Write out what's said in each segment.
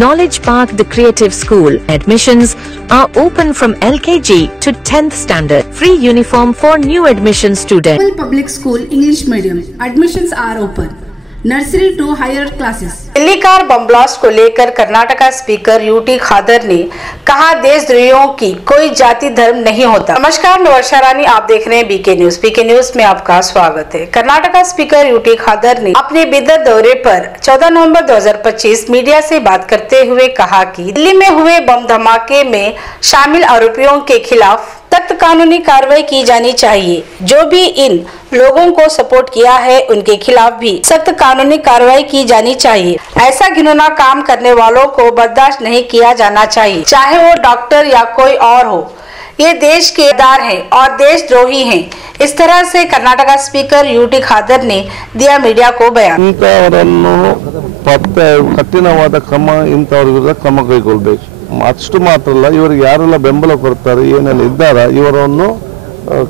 Knowledge Park, the Creative School. Admissions are open from LKG to 10th standard. Free uniform for new admission students. Public School English Medium. Admissions are open. Nursery to higher classes. Delhi car bomb blast को लेकर Karnataka speaker UT खादर ने कहा, देशद्रोहियों की कोई जाति धर्म नहीं होता। नमस्कार, मैं वर्षा रानी, आप देख रहे हैं बीके न्यूज। बीके न्यूज में आपका स्वागत है। कर्नाटका स्पीकर यूटी खादर ने अपने बीदर दौरे पर 14 नवंबर 2025 मीडिया से बात करते हुए कहा कि दिल्ली में हुए बम धमाके में शामिल आरोपियों के खिलाफ सख्त कानूनी कार्रवाई की जानी चाहिए। जो भी इन लोगों को सपोर्ट किया है उनके खिलाफ भी सख्त कानूनी कार्रवाई की जानी चाहिए। ऐसा घिनौना काम करने वालों को बर्दाश्त नहीं किया जाना चाहिए, चाहे वो डॉक्टर या कोई और हो। ये देश के दार हैं और देशद्रोही हैं। इस तरह से कर्नाटका स्पीकर यूटी खादर ने दिया मीडिया को बयान। ಕಠಿಣವಾದ ಕ್ರಮ ಇಂಥವ್ರ ವಿರುದ್ಧ ಕ್ರಮ ಕೈಗೊಳ್ಳಬೇಕು। ಅಷ್ಟು ಮಾತ್ರ ಅಲ್ಲ, ಇವರಿಗೆ ಯಾರೆಲ್ಲ ಬೆಂಬಲ ಕೊಡ್ತಾರೆ, ಏನೆಲ್ಲ ಇದ್ದಾರ, ಇವರನ್ನು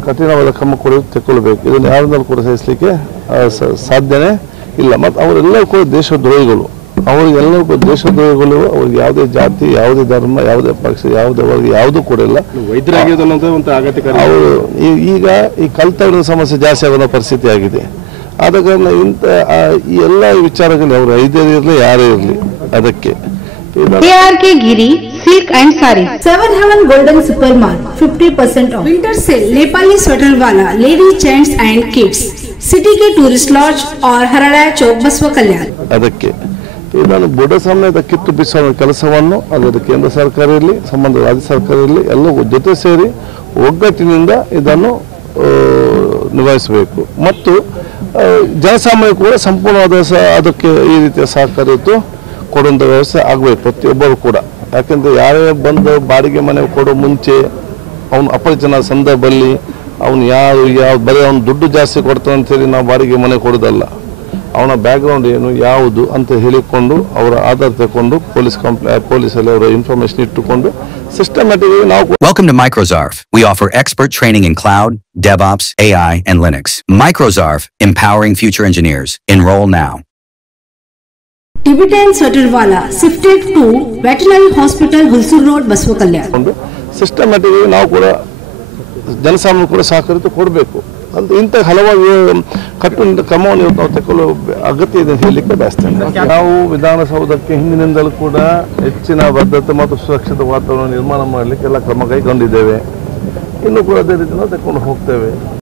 ಕಠಿಣವಾದ ಕ್ರಮ ತೆಗೊಳ್ಬೇಕು। ಇದನ್ನು ಯಾರಿಂದಲೂ ಕೂಡ ಸಹಿಸಲಿಕ್ಕೆ ಸಾಧ್ಯನೇ ಇಲ್ಲ। ಮತ್ತು ಅವರೆಲ್ಲರೂ ಕೂಡ ದೇಶದ್ರೋಹಿಗಳು, ಅವರಿಗೆಲ್ಲರೂ ದೇಶದ್ರೋಹಿಗಳು। ಅವ್ರಿಗೆ ಯಾವುದೇ ಜಾತಿ, ಯಾವುದೇ ಧರ್ಮ, ಯಾವುದೇ ಪಕ್ಷ, ಯಾವುದೇ ವರ್ಗ ಯಾವುದೂ ಕೂಡ ಇಲ್ಲ। ಅವರು ಈಗ ಈ ಕಲ್ತಡದ ಸಮಸ್ಯೆ ಜಾಸ್ತಿ ಆಗುವ ಪರಿಸ್ಥಿತಿ ಆಗಿದೆ। ಆದ ಕಾರಣ ಇಂಥ ಈ ಎಲ್ಲ ವಿಚಾರಗಳು ಅವರು ಐದೇ ಇರಲಿ, ಯಾರೇ ಇರಲಿ, ಅದಕ್ಕೆ ARK Giri Silk and Sari 7 Heaven Golden Super Mall 50% off Winter Sale Nepali Sweater Wala Lady Gents and Kids City के टूरिस्ट लॉज और हरड़ा चौक बसव कल्याण। ಅದಕ್ಕೆ ನಾನು ಬುಡ ಸಮಯದ ಕಿತ್ತು ಬಿಡಿಸುವ ಕೆಲಸವನ್ನು ಅದರ ಕೇಂದ್ರ ಸರ್ಕಾರ ಇರಲಿ, ಸಂಬಂಧ ರಾಜ್ಯ ಸರ್ಕಾರ ಇರಲಿ, ಎಲ್ಲವೂ ಜೊತೆ ಸೇರಿ ಒಗ್ಗಟ್ಟಿನಿಂದ ಇದನ್ನು ನಿಭಾಯಿಸಬೇಕು। ಮತ್ತು ಜನಸಾಮಾನ್ಯ ಕೂಡ ಸಂಪೂರ್ಣವಾದ ಅದಕ್ಕೆ ಈ ರೀತಿಯ ಸಹಕಾರ ಕೊಡುವಂಥ ವ್ಯವಸ್ಥೆ ಆಗಬೇಕು ಪ್ರತಿಯೊಬ್ಬರು ಕೂಡ। ಯಾಕೆಂದರೆ ಯಾರೇ ಬಂದು ಬಾಡಿಗೆ ಮನೆ ಕೊಡೋ ಮುಂಚೆ ಅವನು ಅಪರಿಚಿತ ಸಂದರ್ಭದಲ್ಲಿ ಅವನು ಯಾವ ಬರೀ ಅವನು ದುಡ್ಡು ಜಾಸ್ತಿ ಕೊಡ್ತಾನೆ ಅಂತೇಳಿ ನಾವು ಬಾಡಿಗೆ ಮನೆ ಕೊಡೋದಲ್ಲ, ಅವನ ಬ್ಯಾಕ್ಗ್ರೌಂಡ್ ಏನು ಯಾವುದು ಅಂತ ಹೇಳಿಕೊಂಡು ಅವರ ಆಧಾರ ತಗೊಂಡು ಪೊಲೀಸಲ್ಲಿ ಅವರ ಇನ್ಫಾರ್ಮೇಶನ್ ಇಟ್ಟುಕೊಂಡು ಸಿಸ್ಟಮ್ಯಾಟಿಕ್ ನಾವು. Welcome to Microzarf. We offer expert training in cloud, DevOps, AI, and Linux. Microzarf, empowering future engineers. Enroll now. Tibetan Sweater Wala shifted to Veterinary Hospital Hulsur Road Basava Kalyan. Systematic ನಾವು ಕೂಡ ಜನಸಾಮಾನ್ಯ ಕೂಡ ಸಹಕಾರ ಕೊಡಬೇಕು ಅಂತ ಇಂಥ ಹಲವಾರು ಕಟ್ಟುನಿಟ್ಟಿನ ಕ್ರಮವನ್ನು ನಾವು ತಗೊಳ್ಳೋ ಅಗತ್ಯ ಇದೆ ಹೇಳಲಿಕ್ಕೆ ಬಯಸ್ತೇನೆ। ನಾವು ವಿಧಾನಸೌಧಕ್ಕೆ ಹಿಂದಿನಿಂದಲೂ ಕೂಡ ಹೆಚ್ಚಿನ ಭದ್ರತೆ ಮತ್ತು ಸುರಕ್ಷಿತ ವಾತಾವರಣ ನಿರ್ಮಾಣ ಮಾಡಲಿಕ್ಕೆ ಎಲ್ಲ ಕ್ರಮ ಕೈಗೊಂಡಿದ್ದೇವೆ। ಇನ್ನೂ ಕೂಡ ಅದೇ ರೀತಿ ನಾವು ತಗೊಂಡು ಹೋಗ್ತೇವೆ।